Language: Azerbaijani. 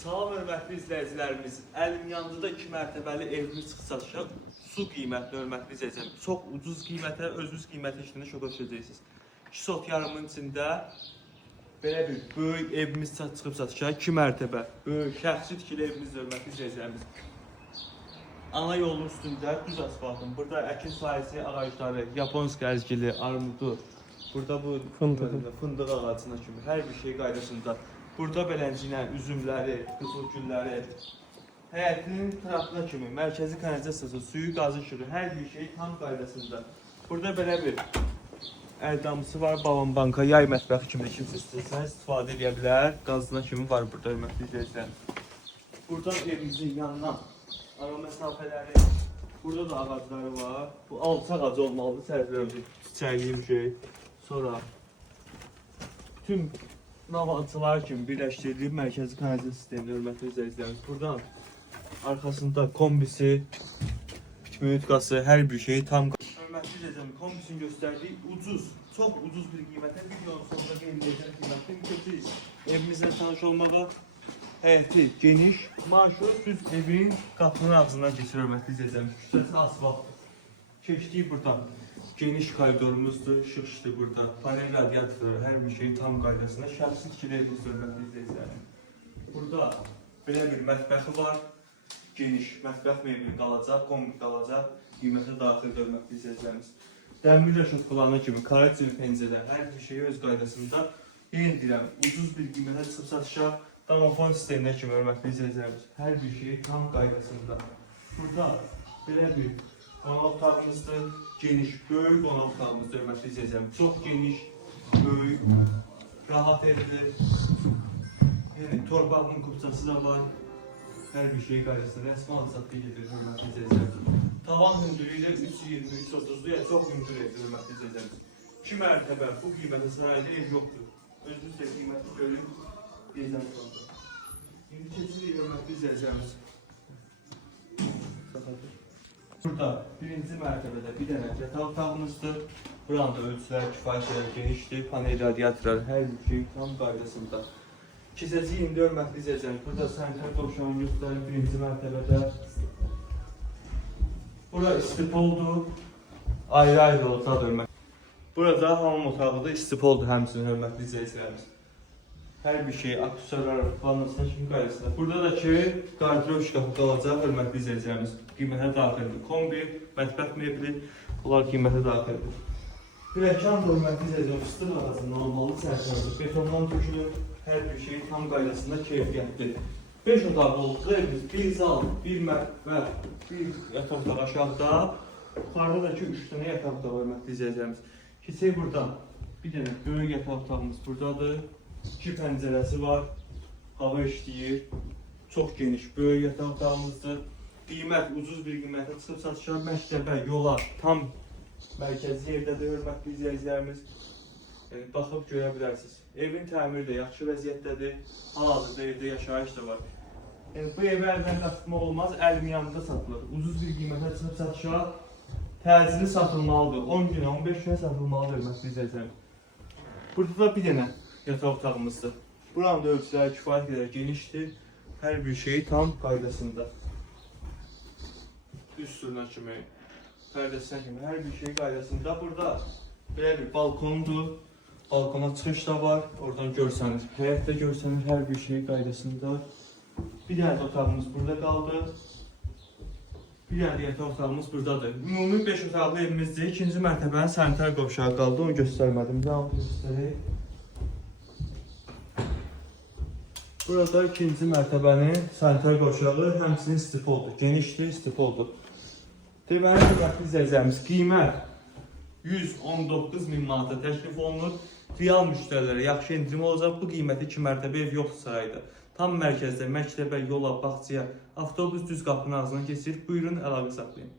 Salam hörmətli izləyicilərimiz, əlim yanında 2 mərtəbəli evimiz çıxış satışa. Su qiymətli hörmətli izləyicilərimiz. Çox ucuz qiymətə, özünüz qiymət işini şoka düşəcəksiniz. 2 sot yarımın içində belə bir böyük evimiz çıxıb satışa. 2 mərtəbə, böyük, şəxsi tikili evimiz hörmətli izləyicilərimiz. Ana yolun üstündə düz asfaltın. Burada əkin sahəsi, ağacları, Yaponski əzgili, armudu. Burada bu fındıq ağacına kimi hər bir şey qaydasında. Burada beləncə üzümləri, qızıl gülləri, həyətinin tərəfinə kimi, mərkəzi kanalizasiyası, suyu, qazı işığı, hər bir şey tam qaydasında. Burada belə bir əldamısı var, babam banka, yay mətbəxi kimi kimsə istəsəniz istifadə edə bilər. Qazına kimi var burada hörmətli izləyicilər. Buradan evimizin yanına ara məsafələri, burada da ağacları var. Bu alçaq ağacı olmalıdır, tərəflərimiz çiçəkli bir şey. Sonra bütün navancılar kimi birləşdirilib mərkəzi kanalizasiya sistemini hörmətli izləyicilərimiz. Buradan arxasında kombisi, bütüqası, hər bir şey tam. Hörmətli izləyicilərimiz, kombisini göstərdiyi ucuz, çox ucuz bir qiymətə, videonun sonunda qeyd edəcək qiymətdə mümkün. Evimizlə tanış olmağa, həyəti geniş, marşrut düz evin qapının ağzından keçir hörmətli izləyicilərimiz. Küçəsi asfaltdır. Keçdiyi buradan. Geniş koridorumuzdur, işıq burada, panel radiatorları, hər bir şey tam qaydasında, şəxsi tikili evimiz hörmətli izləyicilərimiz. Burada belə bir mətbəxi var, geniş mətbəx mebeli qalacaq, kombi qalacaq, qiymətə daxildir hörmətli izləyicilərimiz. Dəmir rəşad planı kimi, karatçili pəncərə, hər bir şey öz qaydasında, yenə deyirəm, ucuz bir qiymətə çıxıb satışa, damafon sisteminə kimi hörmətli izləyicilərimiz, hər bir şey tam qaydasında. Burada belə bir qonaq otağımızdır, geniş, böyük qonaq otağımızdır hörmətli izləyicilərimiz. Çox geniş, böyük, rahat evdir. Yəni torpağın kupçası da var. Hər bir şey qaydasında rəsmi alçaqda gedir hörmətli izləyicilərimiz. Tavan hündürlüyü də 3.20-3.30-dur, yəni çox hündür evdir hörmətli izləyicilərimiz. 2 mərtəbə bu qiymətə sahədə ev yoxdur. Özünüz də qiyməti görün, gezdən sonra. İndi keçirik hörmətli izləyicilərimiz. Burada birinci mərtəbədə bir dənə yataq otağımızdır. Buranın da ölçüləri kifayət qədər genişdir. Panel radiatorları, hər bir şey tam qaydasında. Keçəcəyik indi hörmətli izləyicilərimiz. Burada sanitar qovşağını göstərir birinci mərtəbədə. Bura istipoldur. Ayrı-ayrı otaqdır hörmətli. Burada hamam otağıdır, istipoldur həmçinin hörmətli izləyicilərimiz. Hər bir şey, aksesuarlar, vannasına kimi qaydasında. Burada da ki, qardirob şkafı qalacaq hörmətli izləyicilərimiz. Qiymətə daxildir. Kombi, mətbəx mebeli, bunlar qiymətə daxildir. Pilləkən hörmətli izləyicilərimiz, fıstıq arasında olmalı sərkərdir. Betondan tökülür, hər bir şey tam qaydasında keyfiyyətdir. 5 otaqlı olduqda evimiz, bir zal, bir mətbəx, bir yataq otağı aşağıda. Yuxarıda da ki, 3 dənə yataq otağı hörmətli izləyicilərimiz. Keçək buradan. Bir dənə böyük yataq otağımız buradadır. 2 pəncərəsi var, hava işləyir, çox geniş, böyük yataq otağımızdır. Qiymət ucuz bir qiymətə çıxıb satışa, məktəbə, yola, tam mərkəzi yerdədir hörmətli izləyicilərimiz. Baxıb görə bilərsiniz. Evin təmiri də yaxşı vəziyyətdədir, hal-hazırda evdə yaşayış da var. Bu evi əldən qaçırmaq olmaz, əlim yanında satılır. Ucuz bir qiymətə çıxıb satışa, təcili satılmalıdır, 10 günə, 15 günə satılmalıdır hörmətli izləyicilərimiz. Burada da bir dənə yataq otağımızdır. Buranın da ölçüləri kifayət qədər genişdir. Hər bir şey tam qaydasında. Üstünə kimi, pərdəsinə kimi, hər bir şey qaydasında. Burada belə bir balkondur. Balkona çıxış da var. Oradan görsəniz, həyətdə görsəniz, hər bir şey qaydasında. Bir dənə otağımız burada qaldı. Bir dənə yataq otağımız buradadır. Ümumi 5 otaqlı evimizdir. 2-ci mərtəbənin sanitar qovşağı qaldı. Onu göstərmədim. Devam göstərək. Burada 2-ci mərtəbənin sanitar qovşağı həmçinin istipoldur. Genişdir, istipoldur. Deməli, hörmətli izləyicilərimiz, qiymət 119.000 manata təklif olunur. Real müştərilərə yaxşı endirim olacaq. Bu qiymətə 2 mərtəbə ev yoxdur sarayda. Tam mərkəzdə, məktəbə, yola, bağçaya, avtobus düz qapının ağzından keçir. Buyurun, əlaqə saxlayın.